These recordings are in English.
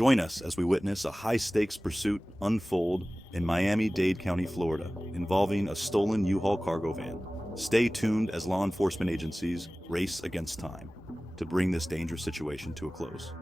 Join us as we witness a high-stakes pursuit unfold in Miami-Dade County, Florida, involving a stolen U-Haul cargo van. Stay tuned as law enforcement agencies race against time to bring this dangerous situation to a close.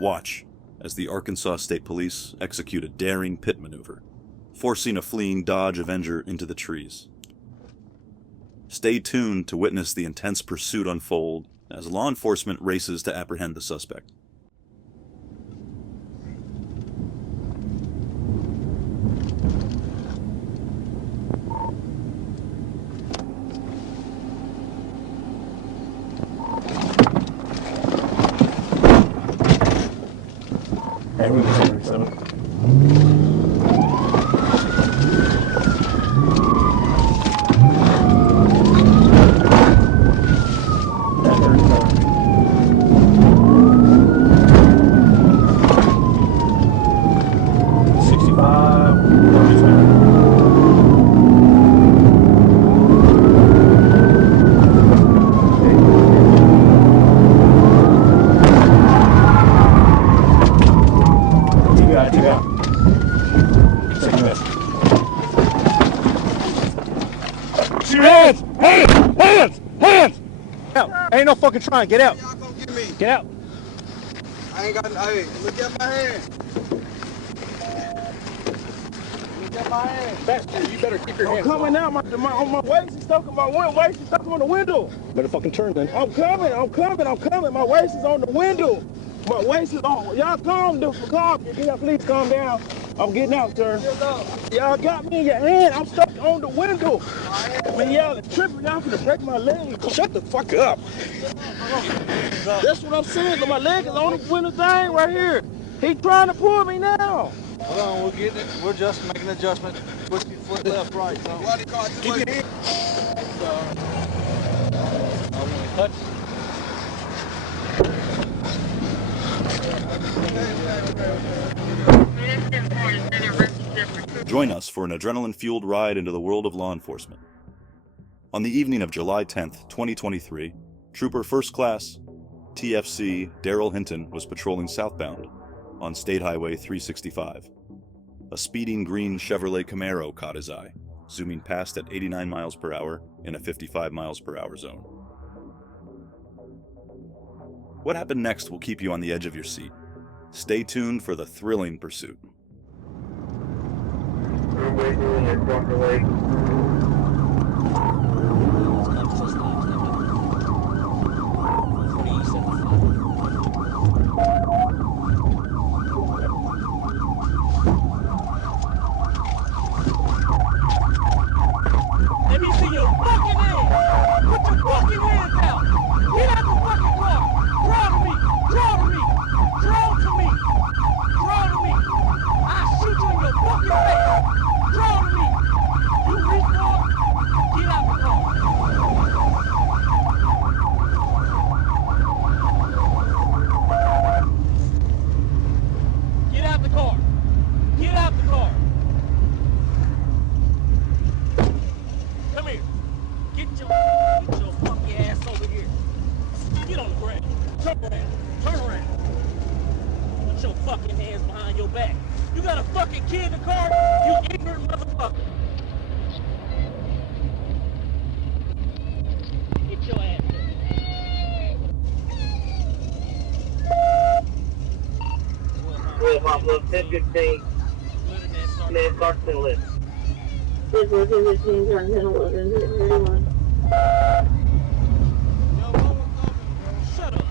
Watch as the Arkansas State Police execute a daring pit maneuver, forcing a fleeing Dodge Avenger into the trees. Stay tuned to witness the intense pursuit unfold as law enforcement races to apprehend the suspect. Ain't no fucking trying. Get out. Y'all gonna get me. Get out. I ain't got. Hey, look at my hand. Look at my hand. Bastard, you better keep your hands coming out. My waist is stuck on my waist is stuck on the window. Better fucking turn then. I'm coming. My waist is on the window. My waist is on. Y'all calm down. Please calm down. I'm getting out, sir. Y'all got me in your hand. I'm stuck on the window. Man, y'all are tripping. Y'all finna break my leg. Shut the fuck up. That's what I'm saying. My leg is on the window thing right here. He trying to pull me now. Hold on, we'll get it. We're just making an adjustment. Push your foot left, right. So. Keep your hand. I want to touch. Join us for an adrenaline-fueled ride into the world of law enforcement. On the evening of July 10th, 2023, Trooper First Class TFC Daryl Hinton was patrolling southbound on State Highway 365 A speeding green Chevrolet Camaro caught his eye, zooming past at 89 miles per hour in a 55 miles per hour zone. What happened next will keep you on the edge of your seat. Stay tuned for the thrilling pursuit. Everybody doing their proper way. Let me see your fucking hands! Put your fucking hands out! Get out the fucking car! Draw to me! Draw to me! Draw to me! Draw to me! I'll shoot you in your fucking face! Draw to me! You retard! Get out the car! Get out the car! Get out the car! Come here. Get your funky ass over here. Get on the ground. Turn around. Turn around. Put your fucking hands behind your back. You got a fucking kid in the car? You ignorant motherfucker. Get your ass there. Well, my love, 10-15. Man, starts to lift. Shut up.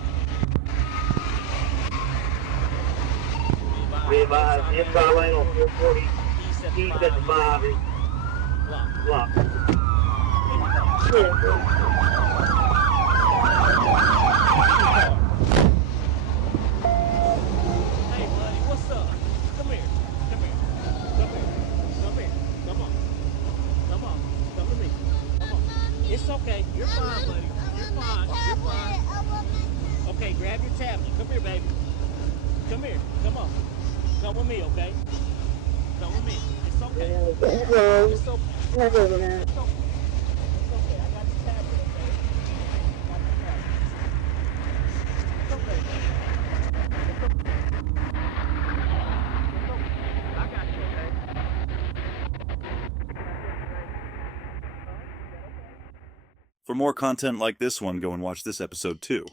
Be advised, inside lane on 440. East at the 5. Block. Hey, buddy, what's up? Come here. Come here. Come here. Come here. Come on. Come on. Come to me. Come on. It's okay. You're fine, buddy. You're fine. You're fine. Okay, grab your tablet. Come here, baby. Come here. Come on. Come with me, okay? Come with me. It's okay. It's okay. It's okay. It's okay. I got your tablet, okay? I got your tablet. It's okay, baby. It's okay. I got you, okay? For more content like this one, go and watch this episode too.